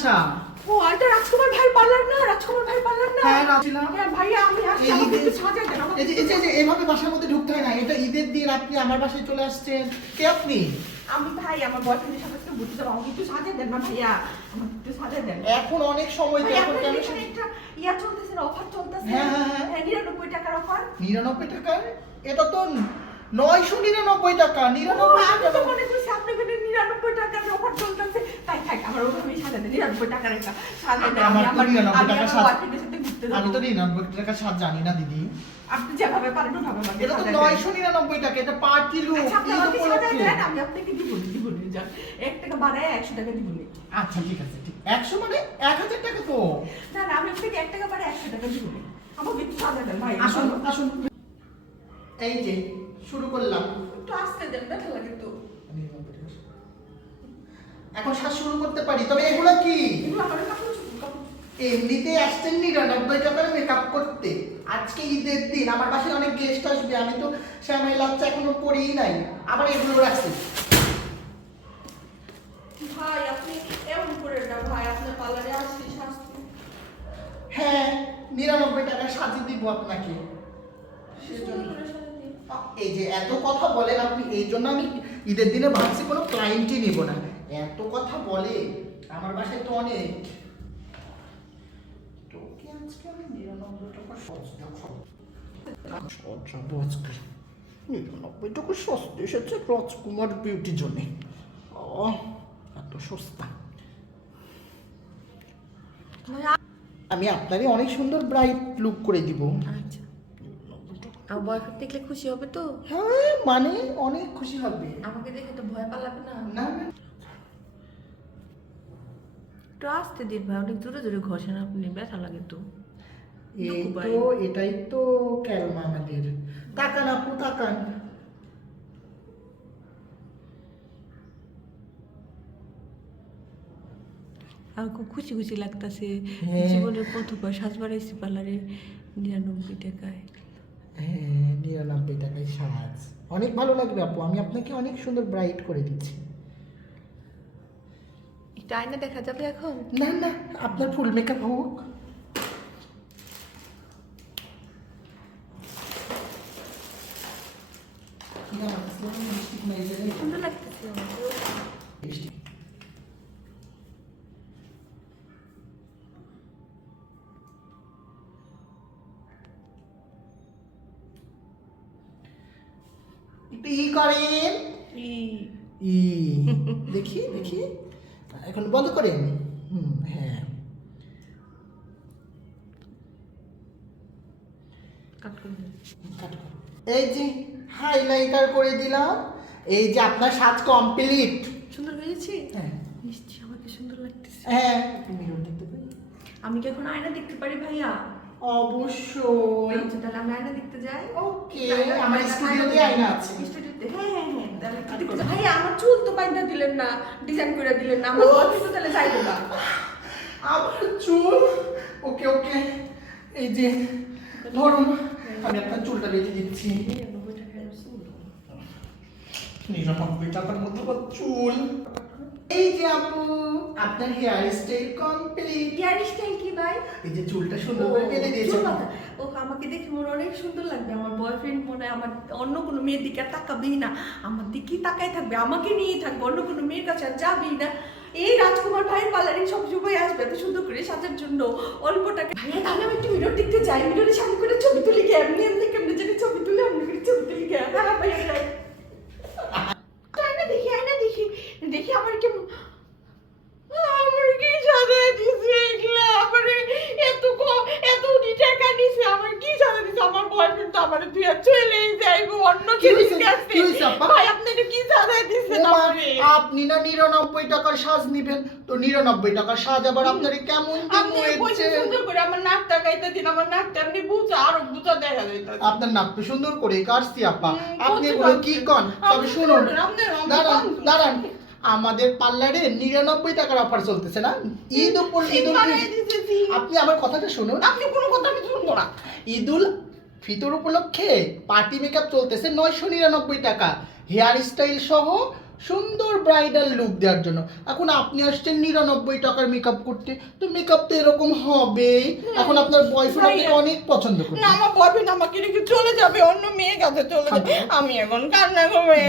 বাসা ও এটা রাজকুমার ভাই পার্লার না? রাজকুমার ভাই পার্লার না? হ্যাঁ রাছিলাম হ্যাঁ ভাইয়া আমি আসছি এই আমাকে ঈদে- একটু সাজাই দেন এই যে- এই যে- এভাবে বাসার মধ্যে ঢুকতে হয় না। এটা ঈদের দিন আপনি আমার বাসায় চলে আসছেন। কে আপনি? আমি ভাই আমার বয়ফ্রেন্ডের সাথে একটু দেন না ভাইয়া? আমাকে একটু সাজাই দেন। এখন অনেক সময় তো এখন কেন একটা ইয়া চলতেছে না অফার চলতেছে। হ্যাঁ, হ্যাঁ, হ্যাঁ। হ্যাঁ নিরানব্বই টাকার অফার। নিরানব্বই টাকা এটা তো নয়শো নিরানব্বই টাকা নিরানব্বই টাকা নিরানব্বই টাকার অফার চলতেছে। তাই থাক আমার টাকার একটা আমার আমি তো আমার 99 আমি টাকার আমার সাজ- বয়ফ্রেন্ডের সাথে ঘুরতে আমি তো যাব নিরানব্বই টাকা স্বাদ জানি না দিদি। আপনি যেভাবে পারেন ওভাবে আমাকে এটা তো নয়শো নিরানব্বই টাকা এটা পার কিলো আপনি ঈদ আমাকে সাজাই উপলক্ষে। দেন আমি আপনাকে দিব দিব যান। এক টাকা বাড়ায় একশো টাকা দিব আচ্ছা ঠিক আছে ঠিক। একশো মানে এক হাজার টাকা তো। না না আমি আপনাকে এক টাকা বাড়ায় একশো টাকা দিব আমাকে একটু সাজাই দেন ভাই আসুন আসুন। এই যে শুরু করলাম। একটু আসতে দেন ব্যথা লাগে তো। এখন শ্বাস শুরু করতে পারি। তবে এগুলো কি। এমনিতে আসছেন নিরানব্বই টাকার মেকআপ করতে। আজকে ঈদের দিন আমার বাসায় অনেক গেস্ট আসবে আমি তো শ্যামাই লাচ্চা এখনও পরেই নাই। আবার এগুলো রাখছি। ভাই আপনি এমন করে না ভাই? আপনার পার্লারে আসছি শাস্তি। হ্যাঁ নিরানব্বই টাকা সাজিয়ে দিব আপনাকে। সেজন্য। এই যে এত কথা বলেন আপনি এই জন্য আমি ঈদের দিনে ভাবছি কোনো ক্লায়েন্টই নিব না। এত কথা বলে আমার বাসায় তো অনেক। তোকে আজকে আমি নিরানব্বই টাকা সস দেখাবো। আজকে নিরানব্বই টাকা সস্তা এসেছে রাজকুমার বিউটির জন্যে। ও এত সস্তা। আমি আপনারই অনেক সুন্দর ব্রাইট লুক করে দিব। আচ্ছা। আমার বয়ফ্রেন্ড দেখলে খুশি হবে তো? হ্যাঁ মানে অনেক খুশি হবে। আমাকে দেখে তো ভয় পালাবে না না। একটু আসতে দিন ভাই অনেক জোরে জোরে ঘষেন আপনি ব্যথা লাগে তো। এই তো এটাই তো ক্যালমা আমাদের। তাকান আপু তাকান। আমার খুব খুশি খুশি লাগতাছে। হ্যাঁ। জীবনের প্রথমবার সাজবার আইসি পার্লারে নিরানব্বই টাকায়। হ্যাঁ নিরানব্বই টাকায় সাজ। অনেক ভালো লাগবে আপু আমি আপনাকে অনেক সুন্দর ব্রাইট করে দিচ্ছি। আয়না দেখা যাবে এখন? না না আপনার ফুল মেকআপ হোক। সুন্দর লাগতেছে ই করেন। ই- ই। দেখি দেখি। এখন বন্ধ করেন হুম হ্যাঁ। করে। এই যে হাইলাইটার করে দিলাম এই যে আপনার সাজ কমপ্লিট সুন্দর হয়েছে? হ্যাঁ। নিশ্চয়ই আমাকে সুন্দর লাগতেছে। হ্যাঁ। মিরর দেখতে পারি আমি কি এখন আয়না দেখতে পারি ভাইয়া? অবশ্যই। আচ্ছা তাহলে আমি আয়না দেখতে যাই। ওকে আমার স্টুডিওতে আয়না আছে। স্টুডিওতে হ্যাঁ হ্যাঁ। ভাইয়া আমার চুল তো বাইন্দা দিলেন না ডিজাইন করে দিলেন না আমার তো তাহলে যাইবো না। আমার চুল ওকে ওকে এই যে ধরুন আমি আপনার চুলটা বেঁধে দিচ্ছি। নিরানব্বই টাকার চুল। এই যে আপু আপনার hair style complete hair style কি ভাই? এই যে চুলটা সুন্দর করে বেঁধে দিয়েছে ও আমাকে দেখে মনে অনেক সুন্দর লাগবে। আমার বয়ফ্রেন্ড মনে আমার অন্য কোনো মেয়ের দিকে আর তাকাবেই না। আমার দিকেই তাকাই থাকবে আমাকে নিয়েই থাকবে। অন্য কোনো মেয়ের কাছে আর যাবেই না। এই রাজকুমার ভাইয়ের পার্লারে সব সময় আসবে এত সুন্দর করে সাজার জন্য। অল্প টাকা ভাইয়া তাহলে আমি একটু মিরর দেখতে যাই। মিররে সামনে করে ছবি তুলি গে এমনি এমনি কেমনি জানি ছবি তুলে এমনি করে ছবি তুলি গে হ্যাঁ ভাইয়া যাই আয়না দেখি আয়না দেখি দেখি আমার কেমন আমার কি সাজা দিছে এগুলা আমার এত ক- এত কোটি টাকা নিছে আমার কি সাজা দিছে আমার বয়ফ্রেন্ড তো আমার তুই আর চলে অন্য? ভাই আপনি কি আপনি না নিরানব্বই টাকার সাজ নিবেন। তো নিরানব্বই টাকার সাজ আবার আপনার কেমন সুন্দর করে আমার নাকটা দিন আমার নাকটা আপনি বুঝা আরও বুঝা দেখা যাইতাছে। আপনার নাক তো সুন্দর করে কাটছি আপা আপনি এগুলো কি কন? তবে শুনুন। দাঁড়ান দাঁড়ান। আমাদের পার্লারে নিরানব্বই টাকার অফার চলতেছে না? ঈদ উপর ঈদ। আপনি আমার কথাটা শুনুন। আপনি কোনো কথা আমি শুনব না। ঈদুল ফিতর উপলক্ষে পার্টি মেকআপ চলতেছে নয়শো নিরানব্বই টাকা। হেয়ার স্টাইল সহ সুন্দর ব্রাইডাল লুক দেওয়ার জন্য। এখন আপনি আসছেন নিরানব্বই টাকার মেকআপ করতে। তো মেকআপ তো এরকম হবে এখন আপনার বয়ফ্রেন্ড আপনাকে অনেক পছন্দ করে না আমার বয়ফ্রেন্ড আমাকে রেখে চলে যাবে অন্য মেয়ের কাছে চলে যাবে। আমি এখন কান্না করে